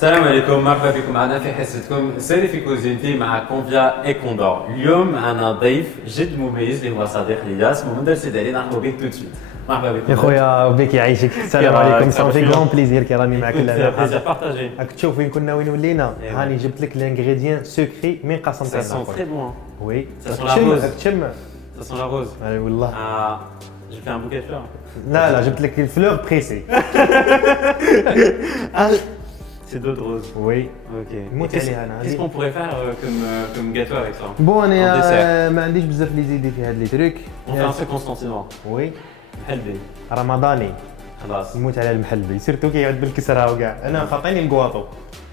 السلام عليكم، مرحبا بكم معنا في حصتكم سالي في كوزينتي مع كونفيا اي كوندور. اليوم معنا ضيف جد مميز اللي هو صديق ليا اسمه مندر سيدالي. نرحبوا بك تو سويت. مرحبا بك يا خويا بك يعيشك. السلام عليكم، صافي كرون بليزير كي راني معك. بليزير بارطاجي. راك تشوف وين كنا وين ولينا. هاني جبت لك لانغريديان سكري من قسمتها. سا سون تري بون. وي سا سون لا روز. تشم سا سون لا روز. اي والله. جي في ان بوكي فلور. لا جبت لك الفلور بريسي. C'est d'autres roses. Oui. Ok. Qu'est-ce qu'on pourrait faire comme gâteau avec ça? Bon, انا ما عنديش بزاف لي زيدي في هاد لي تروك. On fait un truc Constantinois. وي. محلبي. رمضاني. خلاص. نموت على المحلبي، سيرتو كيعود بالكسره وكاع. انا خاطيني الكواطو.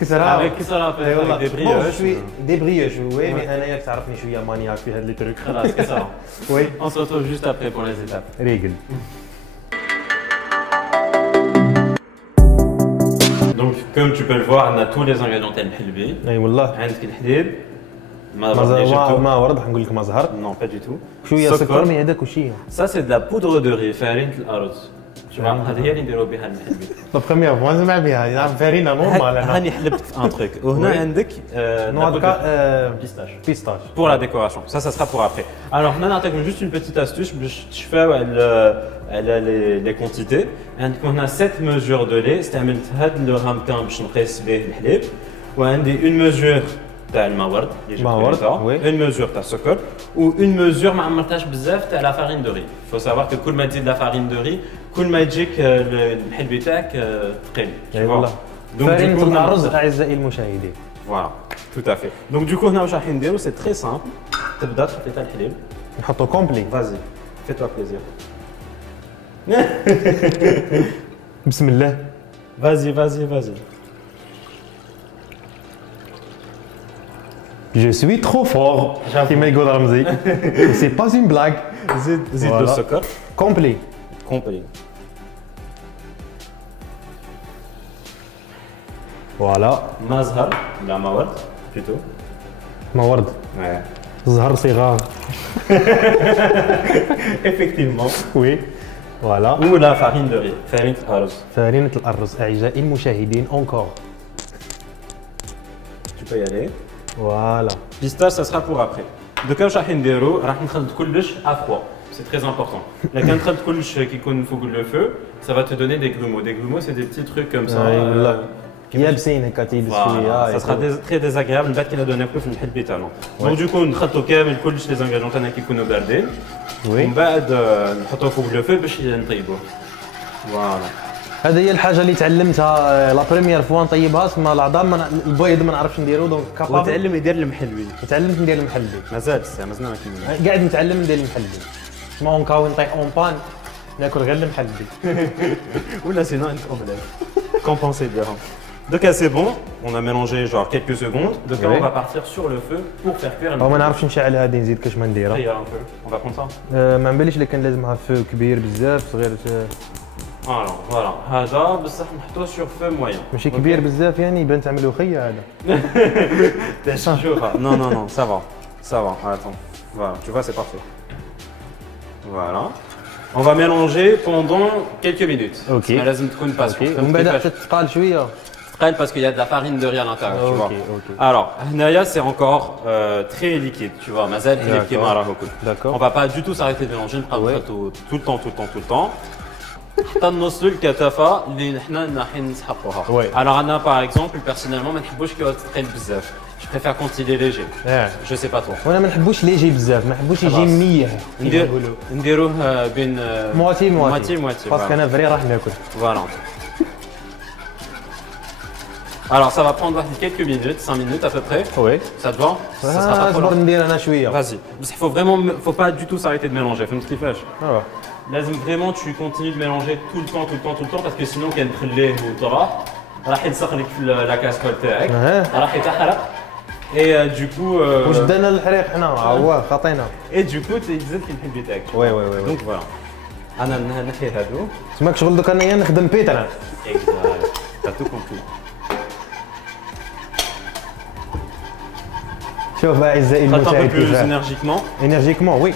كسره. avec كسره avec des brioches. دي بريوش وي، مي انايا تعرفني شويه مانياك في هاد لي تروك. خلاص كسره. وي. On se retrouve juste après pour les étapes. ريقل. Donc, comme tu peux le voir, on a tous les ingrédients تاع المحلبي. اي والله. عندك الحليب. ما ورد حنقول لك ما زهر. Non, pas du tout. شويه سكر مي هذاك وشيه. Ça c'est de la poudre de riz, farine الأرز. Tu vois, هذه هي اللي نديرو بها المحلبي. لا بروميير فوا نسمع بها، نعرف فارينا نورمال انا. هاني حلبت في ان تروك. وهنا عندك pistache. Pistache. Pour la décoration. Ça sera pour après. Alors, on a juste une petite astuce. Je fais les quantités. On a 7 mesures de lait. C'est le ramequin باش نقيس به الحليب. وعندي une mesure تاع المورد une mesure تاع السكر و une mesure ما عمرتهاش بزاف تاع la farine de riz. Il faut savoir que كل ما تزيد la farine de riz كل ما يجيك الحليب تاعك ثقيل. اي والله. فرينة الأرز أعزائي المشاهدين. Voilà, tout à fait. Donc du coup, هنا راح نديرو c'est très simple. تبدا تحط تاع الحليب. نحطو كومبلي. Vas-y, fais-toi plaisir. بسم الله. Vas-y. Je suis trop fort. كيما يقول رمزي. C'est pas une blague. زيد السكر. كومبلي. فوالا. ما زهر لا ما ورد بلوتو. ما ورد. زهر صغار. Effectivement. وي. فوالا. Ou la farine de riz. Farine الأرز. فرينة الأرز أعزائي المشاهدين encore. Tu peux y aller. فوالا. Pistache, ça sera pour après. دوكا واش راح نديرو راح نخلط كلش à froid. C'est très important. La كان تخلط كلش كي يكون فوق le feu, ça va te donner des grumeaux. Des grumeaux, c'est des petits trucs comme ça. يابسين هكا تيبس شويه. Ça sera très désagréable. بعد كي نبداو ناكلو في الحلبي تاعنا. Donc du coup نخلطو كامل كلش les ingrédients تاعنا كي يكونوا باردين. ومن بعد نحطوه فوق le feu باش نطيبوه. فوالا. هذه هي الحاجه اللي تعلمتها لا بريمير فوا نطيبها، تسمى العظام البيض ما نعرفش نديرو دونك كابابل. وتعلم يدير المحلبي. تعلمت ندير المحلبي. مازال مازلنا ما كملناش. قاعد نتعلم ندير المحلبي. تسمى ونكاوي نطيح اون بان ناكل غير المحلبي. ولا سينو انت اوبليت. Compenser bien. Donc c'est bon, on a mélangé genre quelques secondes. Donc on va partir sur le feu pour faire cuire. ما نعرفش نشعل هذه نزيد كاش ما نديرها. On va prendre ça. ما نباليش اللي كان لازمها فو كبير بزاف صغير. Alors voilà, هذا بصح نحطوه sur feu moyen. ماشي كبير بزاف يعني يبان تعملوا خيه هذا. تشوفها. Non, ça va. Attends. Voilà, tu vois c'est parfait. Voilà. On va mélanger pendant quelques minutes. Ok. لازم تكون passion. ومن بعد حتى تقال شويه. Parce qu'il y a de la farine de riz à l'intérieur, tu vois. Ok. Alors, Naya, c'est encore très liquide, tu vois. Mazal, D'accord. On va pas du tout s'arrêter de mélanger, tout le temps. تنوصلوا الكثافه اللي حنا رايحين نسحقوها. Alors Anna par exemple personnellement ما نحبوش كي تثقل بزاف. Je préfère quand il est léger. Je sais pas toi. وانا ما نحبوش ليجي بزاف، ما نحبوش يجي منيح. نديروه بين مواتي باسكو انا فري راح ناكل. Voilà. Alors ça va prendre quelques minutes, 5 minutes à peu près. Oui. Ça te va? Ça sera pas trop long. ندير انا شويه. Vas-y. Faut pas du tout s'arrêter de mélanger. فهمت كيفاش؟ لازم vraiment tu continues de mélanger tout le temps parce que sinon كان تخليه وطرح راح يلصق لك في لا كاسكول تاعك راح يتحرق et du coup واش دانا الحريق حنا هو خاطينا et du coup تزيد في الحلبي تاعك. وي donc voilà انا نحي هادو تسماك شغل دوك انايا نخدم بيتر. t'as tout compris. شوف اعزائي المشاهدين. un peu plus énergiquement oui.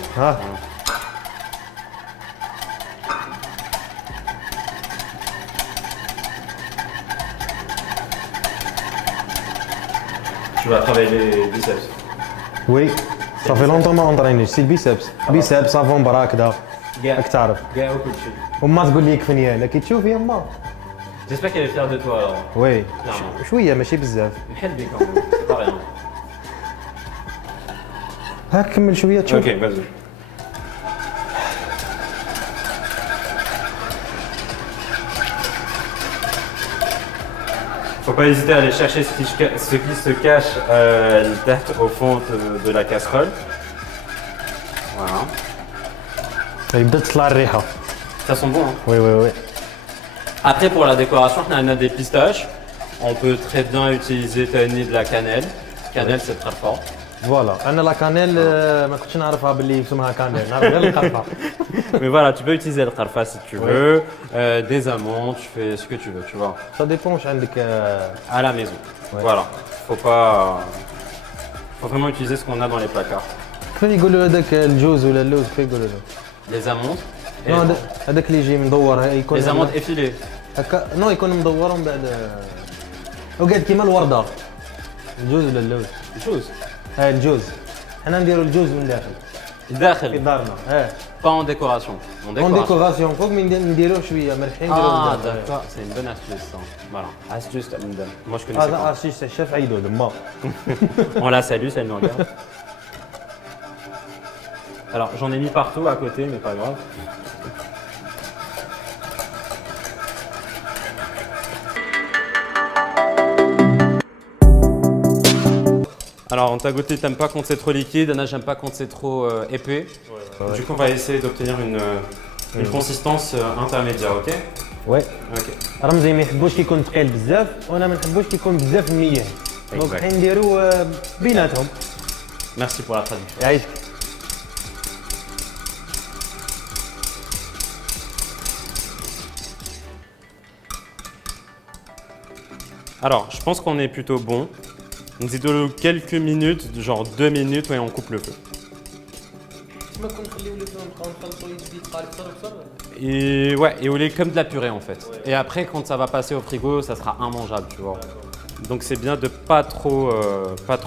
Tu vas travailler les biceps. Oui, ça fait longtemps ما entraîné, c'est le biceps. biceps avant برا كذا. راك تعرف. كاع وكل شيء. وما تقول لي كفني انا كي تشوف يما. J'espère qu'elle est fière de toi alors. وي. Clairement. شويه ماشي بزاف. نحل بيك quand même, c'est pas rien. هاك كمل شويه تشوف. Ok, vas-y. Faut pas hésiter à aller chercher ce qui se cache au fond de la casserole. Voilà. يبدا تطلع الريحه. Ça sent bon. Hein. وي وي وي. Après, pour la décoration, on a des pistaches. On peut très bien utiliser Tony de la cannelle. Cannelle, c'est très fort. فوالا انا لا كانيل ما كنتش نعرفها باللي اسمها كانيل نعرف غير القرفه. Mais voilà, tu peux utiliser le karfa si tu veux. Des amandes, tu fais ce que tu veux, tu vois. Ça dépend واش عندك. À la maison. Ouais. Voilà. Faut vraiment utiliser ce qu'on a dans les placards. كيف يقولوا هذاك الجوز ولا اللوز كيف يقولوا له؟ Les amandes. Et نو هذاك اللي يجي مدور يكون les amandes effilées. هكا نو يكون مدور ومن بعد وقعد كيما الورده. الجوز ولا اللوز؟ Chose. الجوز. حنا نديروا الجوز من داخل في داخل. دارنا. Pas en décoration. En اون ديكوراسيون فوق من نديروه شويه مرحين Ah d'accord, c'est une bonne astuce ça. Voilà, astuce Amanda. Moi je connaissais هذا pas. ارشيش الشيف عيدو دما. On la salue, ça elle nous regarde. Alors j'en ai mis partout à côté, mais pas grave. Alors on t'a goûté, t'aimes pas quand c'est trop liquide, Anna j'aime pas quand c'est trop épais. Ouais. Du coup on va essayer d'obtenir une consistance intermédiaire, ok? وي Ok. رمزي ما يحبوش كيكون ثقيل بزاف وانا ما نحبوش كيكون بزاف مليح. دونك Exact. حين نديرو بيناتهم. Merci pour la traduction. يعيشك. Alors je pense qu'on est plutôt bon. On dit de quelques minutes, genre 2 minutes, et on coupe le feu. Et ouais, et au lait comme de la purée en fait. Et après, quand ça va passer au frigo, ça sera immangeable, tu vois. Donc c'est bien de pas trop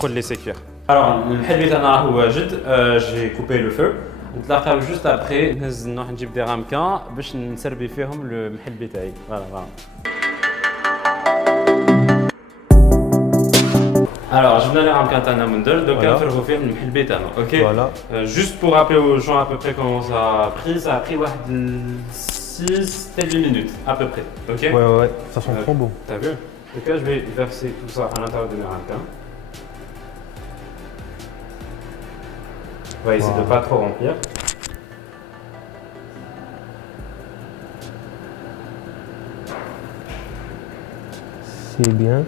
le laisser cuire. Alors, le halbi tana هو واجد. J'ai coupé le feu. نتلاقاو juste après. نروح نجيب des ramequins باش نسربي فيهم المحل بتاعي. Voilà, voilà. Alors, je vais aller à un Mundel, donc on va faire faire une bétane, ok? Voilà. Juste pour rappeler aux gens à peu près comment ça a pris 6 8 minutes à peu près, ok? Ouais, ouais, ça sent trop bon. T'as vu? Donc là, je vais verser tout ça à l'intérieur de mes ramequins. On va essayer de ne pas trop remplir. C'est bien.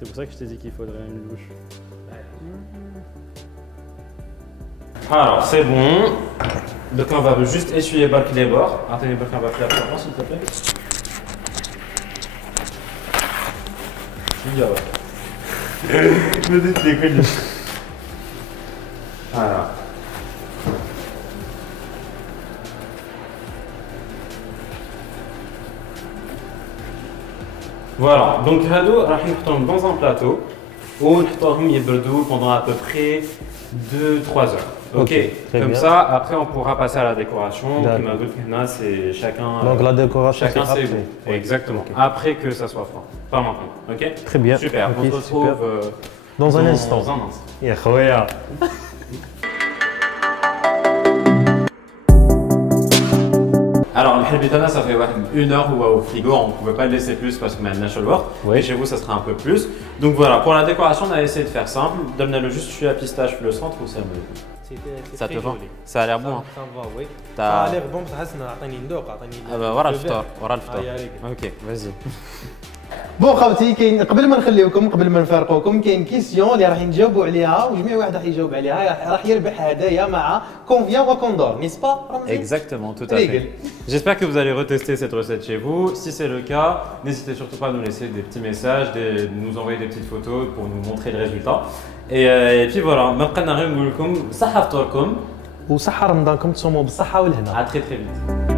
C'est pour ça que je t'ai dit qu'il faudrait une louche. Alors, c'est bon. Donc, on va juste essuyer les bords. Attendez, on va faire la s'il te plaît. Je me dis que c'est connu. Voilà. Voilà, donc هادو راح نحطهم dans un plateau ونحطوهم يبردوا pendant à peu près 2-3 heures. Ok, comme bien. ça, après on pourra passer à la décoration. Comme قلت هنا, c'est chacun. Donc la décoration, chacun c'est ses après. goûts. Exactement. Okay. Après que ça soit froid, pas maintenant. Ok. Très bien. Super. Okay, on se retrouve dans un instant. Dans un instant. يا خويا. Alors, le halbitana, ça fait une heure ou au frigo, on ne pouvait pas le laisser plus parce que maintenant, je le vois. Oui. Et chez vous, ça sera un peu plus. Donc voilà, pour la décoration, on a essayé de faire simple. Donne-le juste, je suis à pistache le centre ou c'est mieux. Ça te va? Ça a l'air bon. Ça va, oui. Ça a l'air bon, ça اعطيني ندوق اعطيني. ورا الفطور ورا الفطور. Ok, vas-y. بون خوتي كاين قبل ما نخليوكم قبل ما نفارقوكم كاين كيسيون اللي راح نجاوبوا عليها وجميع واحد راح يجاوب عليها راح يربح هدايا مع كونفيان وكوندور نيس با رمزي؟ Exactement, tout à fait. J'espère que vous allez retester cette recette chez vous. Si c'est le cas, n'hésitez surtout pas à nous laisser des petits messages, nous envoyer des petites photos pour nous montrer le résultat. Et puis voilà, ما بقينا غير نقول لكم صحة فطوركم وصحه رمضانكم تصوموا بالصحه والهنا. À très très vite.